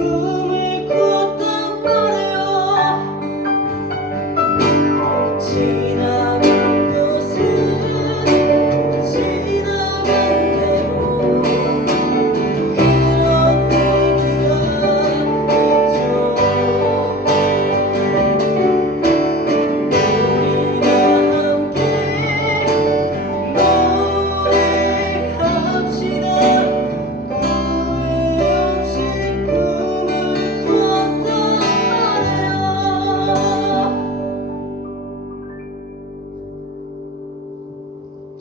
꿈을 꿨단 말이야. 지나간 곳은 지나간 대로 그런 얘기가 있죠.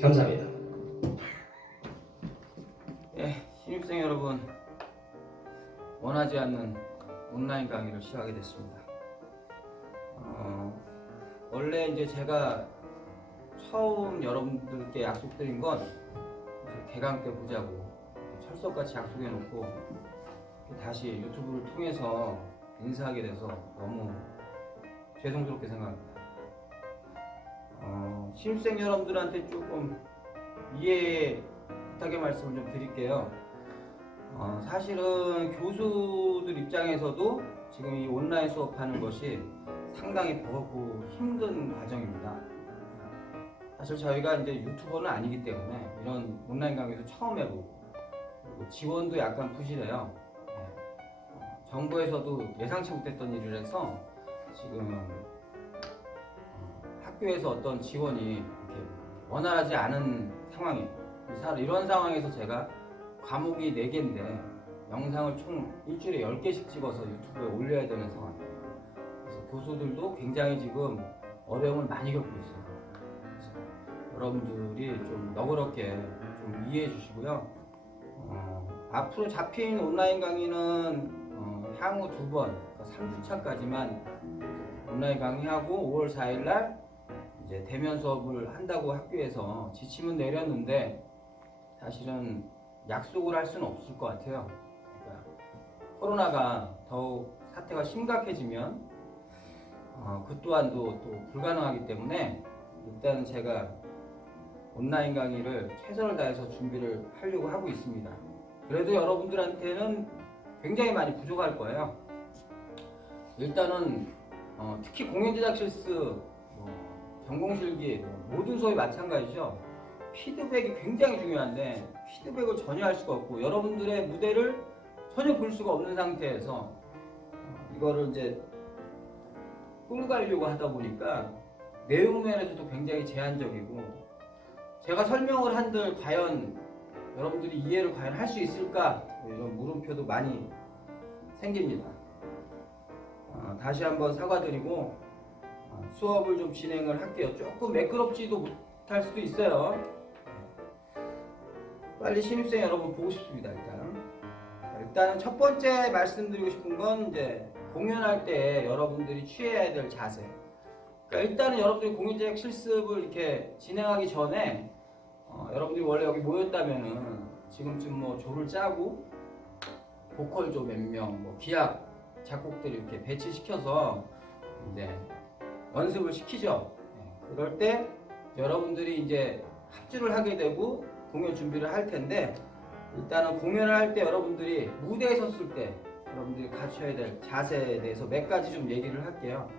감사합니다. 신입생 여러분, 원하지 않는 온라인 강의를 시작하게 됐습니다. 원래 이제 제가 처음 여러분들께 약속드린 건 이제 개강 때 보자고 철석같이 약속해놓고 다시 유튜브를 통해서 인사하게 돼서 너무 죄송스럽게 생각합니다. 신입생 여러분들한테 조금 이해 부탁의 말씀을 좀 드릴게요. 사실은 교수들 입장에서도 지금 이 온라인 수업하는 것이 상당히 버겁고 힘든 과정입니다. 사실 저희가 이제 유튜버는 아니기 때문에 이런 온라인 강의도 처음 해보고 그리고 지원도 약간 부실해요. 정부에서도 예상치 못했던 일을 해서 지금 학교에서 어떤 지원이 이렇게 원활하지 않은 상황이에요. 이런 상황에서 제가 과목이 4개인데 영상을 총 일주일에 10개씩 찍어서 유튜브에 올려야 되는 상황이에요. 그래서 교수들도 굉장히 지금 어려움을 많이 겪고 있어요. 그래서 여러분들이 좀 너그럽게 좀 이해해 주시고요. 앞으로 잡힌 온라인 강의는 향후 2번, 그러니까 3주차까지만 온라인 강의하고 5월 4일날 이제 대면 수업을 한다고 학교에서 지침은 내렸는데 사실은 약속을 할 수는 없을 것 같아요. 그러니까 코로나가 더욱 사태가 심각해지면 그 또한도 또 불가능하기 때문에 일단은 제가 온라인 강의를 최선을 다해서 준비를 하려고 하고 있습니다. 그래도 여러분들한테는 굉장히 많이 부족할 거예요. 일단은 특히 공연제작 실습, 전공실기 모든 수업이 마찬가지죠. 피드백이 굉장히 중요한데 피드백을 전혀 할 수가 없고 여러분들의 무대를 전혀 볼 수가 없는 상태에서 이거를 이제 끌고 가려고 하다 보니까 내용 면에서도 굉장히 제한적이고 제가 설명을 한들 과연 여러분들이 이해를 과연 할 수 있을까 이런 물음표도 많이 생깁니다. 다시 한번 사과드리고 수업을 좀 진행을 할게요. 조금 매끄럽지도 못할 수도 있어요. 빨리 신입생 여러분 보고 싶습니다. 일단은 첫 번째 말씀드리고 싶은 건 이제 공연할 때 여러분들이 취해야 될 자세. 그러니까 일단은 여러분들이 공연제작 실습을 이렇게 진행하기 전에 여러분들이 원래 여기 모였다면은 지금쯤 뭐 조를 짜고 보컬조 몇 명, 뭐 기악 작곡들 이렇게 배치시켜서 이제 연습을 시키죠. 그럴 때 여러분들이 이제 합주를 하게 되고 공연 준비를 할 텐데 일단은 공연을 할 때 여러분들이 무대에 섰을 때 여러분들이 갖춰야 될 자세에 대해서 몇 가지 좀 얘기를 할게요.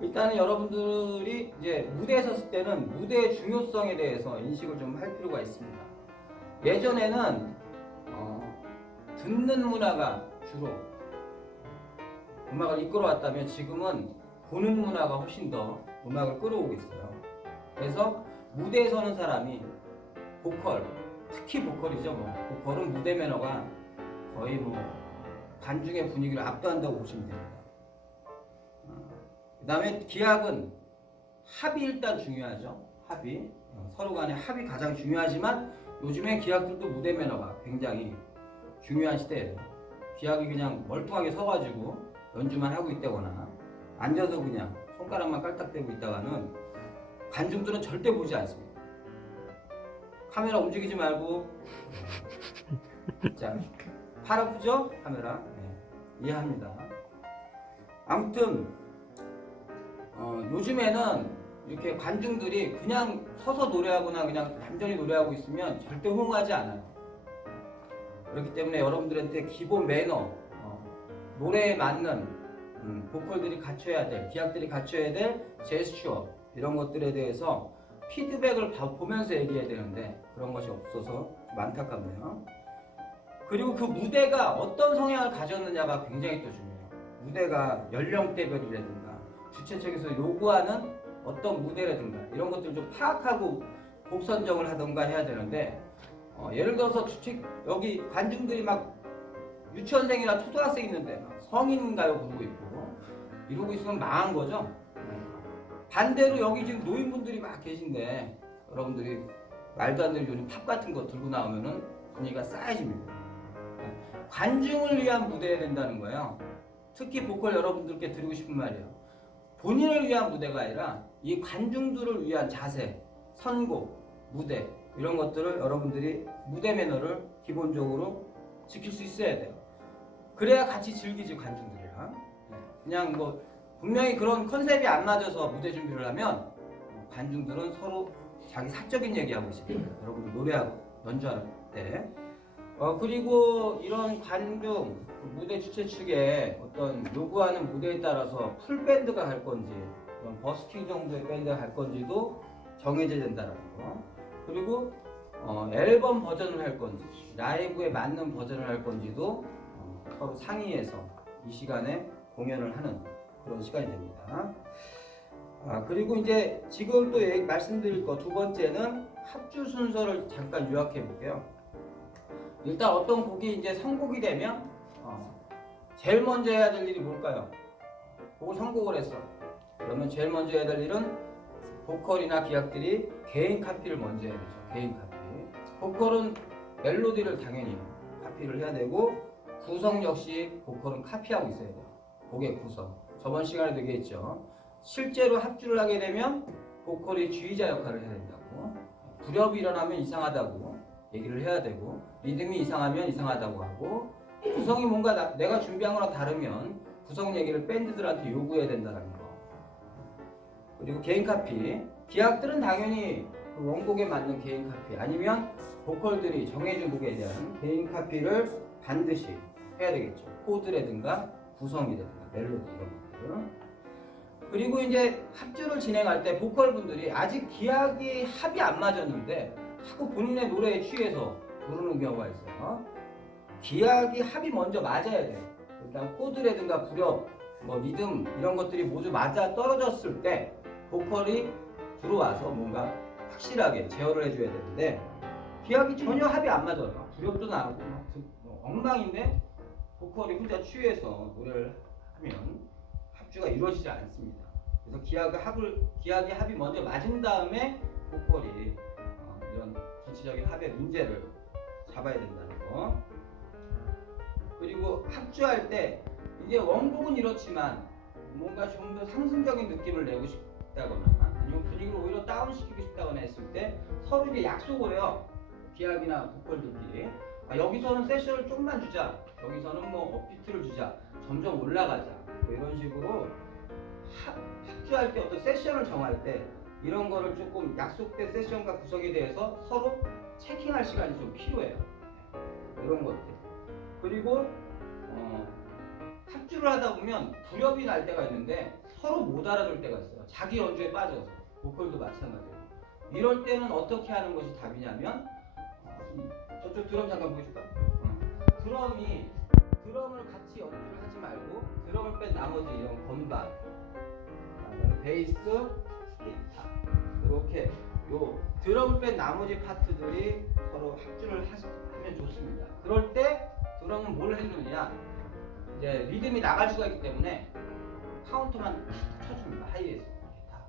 일단은 여러분들이 이제 무대에 섰을 때는 무대의 중요성에 대해서 인식을 좀 할 필요가 있습니다. 예전에는 듣는 문화가 주로 음악을 이끌어왔다면 지금은 보는 문화가 훨씬 더 음악을 끌어오고 있어요. 그래서 무대에 서는 사람이 보컬, 특히 보컬이죠. 보컬은 무대 매너가 거의 관중의 분위기를 압도한다고 보시면 됩니다. 그 다음에 기악은 합이 일단 중요하죠. 합이 서로 간의 합이 가장 중요하지만 요즘에 기악들도 무대 매너가 굉장히 중요한 시대예요. 기악이 그냥 멀뚱하게 서가지고 연주만 하고 있다거나 앉아서 그냥 손가락만 깔딱대고 있다가는 관중들은 절대 보지 않습니다. 카메라 움직이지 말고 자, 팔 아프죠? 카메라 이해합니다. 아무튼 요즘에는 이렇게 관중들이 그냥 서서 노래하거나 그냥 얌전히 노래하고 있으면 절대 호응하지 않아요. 그렇기 때문에 여러분들한테 기본 매너 노래에 맞는 보컬들이 갖춰야 될, 기악들이 갖춰야 될 제스처 이런 것들에 대해서 피드백을 보면서 얘기해야 되는데 그런 것이 없어서 좀 안타깝네요. 그리고 그 무대가 어떤 성향을 가졌느냐가 굉장히 또 중요해요. 무대가 연령대별이라든가 주최 측에서 요구하는 어떤 무대라든가 이런 것들을 좀 파악하고 곡 선정을 하던가 해야 되는데 예를 들어서 여기 관중들이 막 유치원생이나 초등학생 있는데 막 성인가요 부르고 있고 이러고 있으면 망한 거죠. 반대로 여기 지금 노인분들이 막 계신데 여러분들이 말도 안 되는 요즘 팝 같은 거 들고 나오면은 분위기가 싸해집니다. 관중을 위한 무대여야 된다는 거예요. 특히 보컬 여러분들께 드리고 싶은 말이에요. 본인을 위한 무대가 아니라 이 관중들을 위한 자세, 선곡, 무대 이런 것들을 여러분들이 무대 매너를 기본적으로 지킬 수 있어야 돼요. 그래야 같이 즐기지 관중들이랑. 그냥 뭐 분명히 그런 컨셉이 안 맞아서 무대 준비를 하면 관중들은 서로 자기 사적인 얘기하고 있습니다. 여러분들 노래하고 연주할 때. 그리고 이런 관중, 무대 주최 측에 어떤 요구하는 무대에 따라서 풀밴드가 할 건지 버스킹 정도의 밴드가 할 건지도 정해져야 된다는 거. 그리고 앨범 버전을 할 건지 라이브에 맞는 버전을 할 건지도 서로 상의해서 이 시간에 공연을 하는 그런 시간이 됩니다. 그리고 이제 지금 또 말씀드릴 거 두 번째는 합주 순서를 잠깐 요약해 볼게요. 일단 어떤 곡이 이제 선곡이 되면 제일 먼저 해야 될 일이 뭘까요? 곡을 선곡을 했어. 그러면 제일 먼저 해야 될 일은 보컬이나 기악들이 개인 카피를 먼저 해야 되죠. 개인 카피. 보컬은 멜로디를 당연히 카피를 해야 되고 구성 역시 보컬은 카피하고 있어야 돼요. 곡의 구성. 저번 시간에도 얘기했죠. 실제로 합주를 하게 되면 보컬이 주의자 역할을 해야 된다고. 불협이 일어나면 이상하다고 얘기를 해야 되고 리듬이 이상하면 이상하다고 하고 구성이 뭔가 내가 준비한 거랑 다르면 구성 얘기를 밴드들한테 요구해야 된다는 거. 그리고 개인 카피. 기악들은 당연히 그 원곡에 맞는 개인 카피 아니면 보컬들이 정해준 곡에 대한 개인 카피를 반드시 해야 되겠죠. 코드라든가 구성이라든가 멜로디 이런 것들. 그리고 이제 합주를 진행할 때 보컬분들이 아직 기악이 합이 안 맞았는데 자꾸 본인의 노래에 취해서 부르는 경우가 있어요. 기악이 합이 먼저 맞아야 돼요. 일단 코드라든가 불협, 리듬 이런 것들이 모두 맞아 떨어졌을 때 보컬이 들어와서 뭔가 확실하게 제어를 해줘야 되는데 기악이 전혀 합이 안 맞아요. 불협도 나오고 엉망인데 보컬이 혼자 취해서 노래를 하면 합주가 이루어지지 않습니다. 그래서 기악의 합이 먼저 맞은 다음에 보컬이 이런 전체적인 합의 문제를 잡아야 된다는 거. 그리고 합주할 때 이게 원곡은 이렇지만 뭔가 좀 더 상승적인 느낌을 내고 싶다거나 아니면 분위기를 오히려 다운시키고 싶다거나 했을 때 서로 이제 약속을 해요. 기악이나 보컬들끼리. 여기서는 세션을 좀만 주자. 여기서는 업비트를 주자. 점점 올라가자. 이런 식으로 합주할 때 어떤 세션을 정할 때 이런 거를 조금 약속된 세션과 구성에 대해서 서로 체킹할 시간이 좀 필요해요. 이런 것들. 그리고 합주를 하다 보면 불협이 날 때가 있는데 서로 못 알아들 때가 있어요. 자기 연주에 빠져서. 보컬도 마찬가지예요. 이럴 때는 어떻게 하는 것이 답이냐면 저쪽 드럼 잠깐 보여줄까? 드럼을 같이 연주를 하지 말고 드럼을 뺀 나머지 이런 건반, 베이스, 기타 이렇게 요 드럼을 뺀 나머지 파트들이 서로 합주를 하면 좋습니다. 그럴 때 드럼은 뭘 해주느냐? 이제 리듬이 나갈 수가 있기 때문에 카운터만 쳐줍니다. 하이에서 다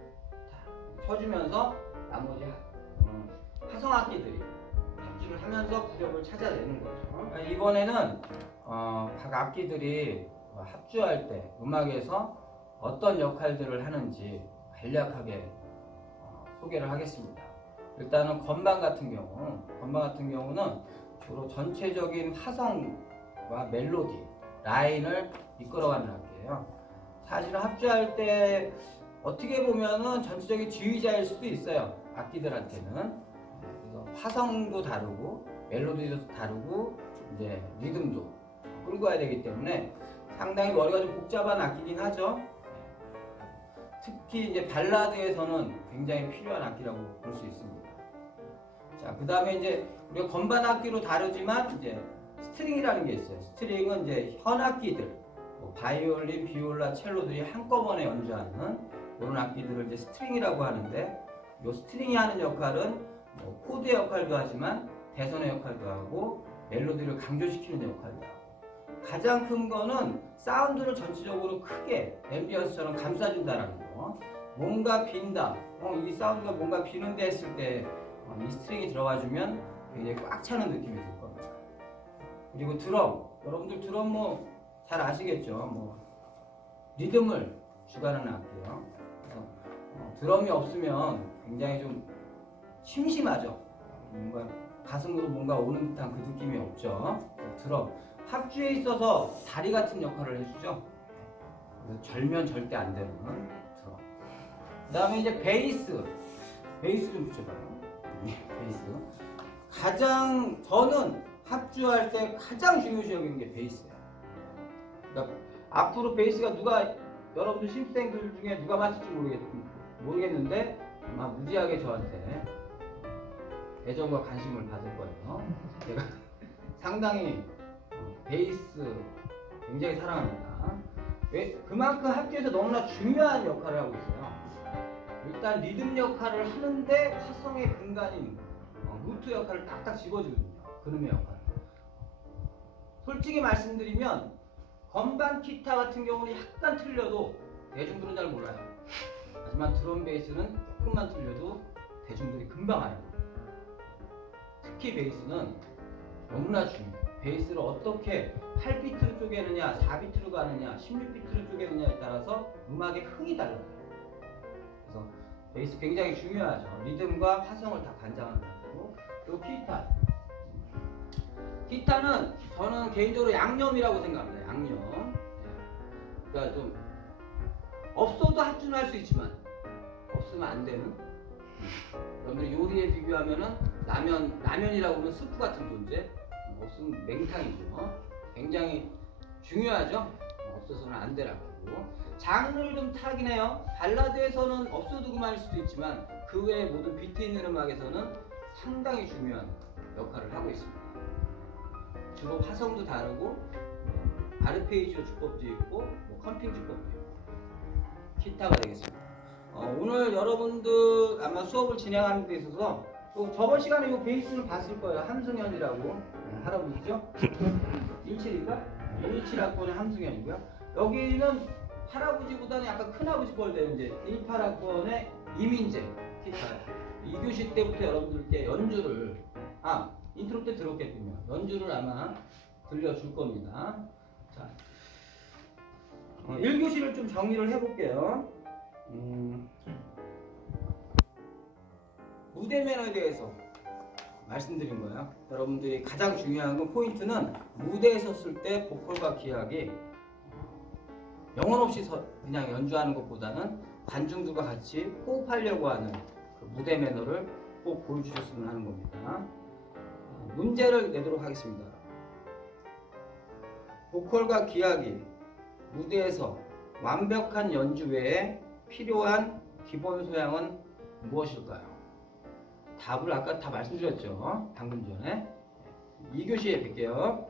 쳐주면서 나머지 화성악기들이 합주를 하면서 구력을 찾아내는 거죠. 이번에는 각 악기들이 합주할 때 음악에서 어떤 역할들을 하는지 간략하게 소개를 하겠습니다. 일단은 건반 같은 경우는 주로 전체적인 화성과 멜로디, 라인을 이끌어가는 악기예요. 사실은 합주할 때 어떻게 보면은 전체적인 지휘자일 수도 있어요. 악기들한테는. 그래서 화성도 다르고 멜로디도 다르고 이제 리듬도 끌고 가야 되기 때문에 상당히 머리가 좀 복잡한 악기긴 하죠. 특히 이제 발라드에서는 굉장히 필요한 악기라고 볼 수 있습니다. 자, 그 다음에 이제 우리가 건반 악기로 다루지만 이제 스트링이라는 게 있어요. 스트링은 이제 현악기들, 뭐 바이올린, 비올라, 첼로들이 한꺼번에 연주하는 이런 악기들을 이제 스트링이라고 하는데, 이 스트링이 하는 역할은 뭐 코드의 역할도 하지만 대선의 역할도 하고 멜로디를 강조시키는 역할도 하고, 가장 큰 거는 사운드를 전체적으로 크게 앰비언스처럼 감싸준다는 거. 뭔가 빈다, 이 사운드가 뭔가 비는데 했을 때 이 스트링이 들어가주면 굉장히 꽉 차는 느낌이 들 겁니다. 그리고 드럼, 여러분들 드럼 뭐 잘 아시겠죠? 뭐 리듬을 주관하는 악기예요. 그래서 드럼이 없으면 굉장히 좀 심심하죠. 뭔가 가슴으로 뭔가 오는 듯한 그 느낌이 없죠. 드럼, 합주에 있어서 다리 같은 역할을 해주죠. 그래서 절면 절대 안 되는 드럼. 그 다음에 이제 베이스 좀 붙여봐요. 베이스. 저는 합주할 때 가장 중요시 여기는 게 베이스예요. 그러니까 앞으로 베이스가 여러분들 신입생들 중에 누가 맡을지 모르겠는데 아마 무지하게 저한테 애정과 관심을 받을 거예요. 제가 상당히 베이스 굉장히 사랑합니다. 왜? 그만큼 합주에서 너무나 중요한 역할을 하고 있어요. 일단 리듬 역할을 하는데 화성의 근간인 루트 역할을 딱딱 집어주거든요. 그놈의 역할. 솔직히 말씀드리면 건반, 기타 같은 경우는 약간 틀려도 대중들은 잘 몰라요. 하지만 드럼, 베이스는 조금만 틀려도 대중들이 금방 알아요. 특히 베이스는 너무나 중요해요. 베이스를 어떻게 8비트로 쪼개느냐, 4비트로 가느냐, 16비트로 쪼개느냐에 따라서 음악의 흥이 달라요. 그래서 베이스 굉장히 중요하죠. 리듬과 화성을 다 관장한다고. 그리고 기타는 저는 개인적으로 양념이라고 생각합니다. 양념. 그러니까 좀 없어도 합주는 할 수 있지만 없으면 안 되는. 여러분들 요리에 비교하면은 라면이라고 하면 스프 같은 존재. 없으면 맹탕이죠. 굉장히 중요하죠. 없어서는 안 되라고. 장르를 좀 타긴 해요. 발라드에서는 없어도 그만일 수도 있지만 그 외의 모든 비트 있는 음악에서는 상당히 중요한 역할을 하고 있습니다. 주로 화성도 다르고 아르페지오 주법도 있고 컴핑 주법도 있고 기타가 되겠습니다. 오늘 여러분들 아마 수업을 진행하는 데 있어서 저번 시간에 이 베이스를 봤을 거예요. 함승현이라고 할아버지죠? 17인가? 17학번의 함승현이고요. 여기는 할아버지보다는 약간 큰아버지 뻘 되는 이제 18학번의 이민재 기타. 2교시 때부터 여러분들께 연주를 인트로 때 들었겠군요. 연주를 아마 들려줄 겁니다. 자, 1교시를 좀 정리를 해볼게요. 무대 매너에 대해서 말씀드린 거예요. 여러분들이 가장 중요한 건 포인트는 무대에 섰을 때 보컬과 기악이 영혼 없이 그냥 연주하는 것보다는 관중들과 같이 호흡하려고 하는 그 무대 매너를 꼭 보여주셨으면 하는 겁니다. 문제를 내도록 하겠습니다. 보컬과 기악이 무대에서 완벽한 연주 외에 필요한 기본 소양은 무엇일까요? 답을 아까 다 말씀드렸죠. 방금 전에. 2교시에 뵐게요.